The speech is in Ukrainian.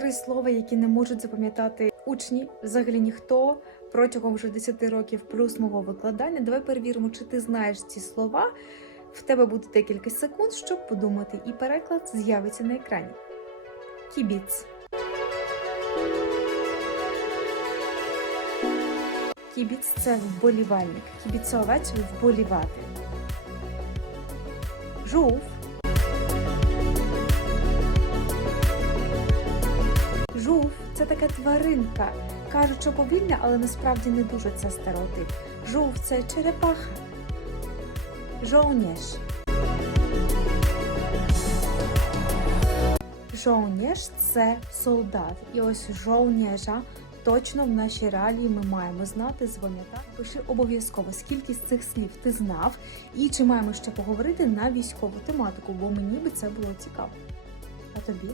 три слова, які не можуть запам'ятати учні, взагалі ніхто протягом вже 10 років плюс мого викладання. Давай перевіримо, чи ти знаєш ці слова. В тебе буде декілька секунд, щоб подумати, і переклад з'явиться на екрані. Кібіц. Кібіц це вболівальник. Кібіцовець вболівати. Жув. Жув це така тваринка. Кажуть, що повільна, але насправді не дуже це стереотип. Жув це черепаха. Żołnierz. Żołnierz – це солдат. І ось żołnierza точно в нашій реалії ми маємо знати, звоняти. Пиши обов'язково, скільки з цих слів ти знав, і чи маємо ще поговорити на військову тематику, бо мені би це було цікаво. А тобі?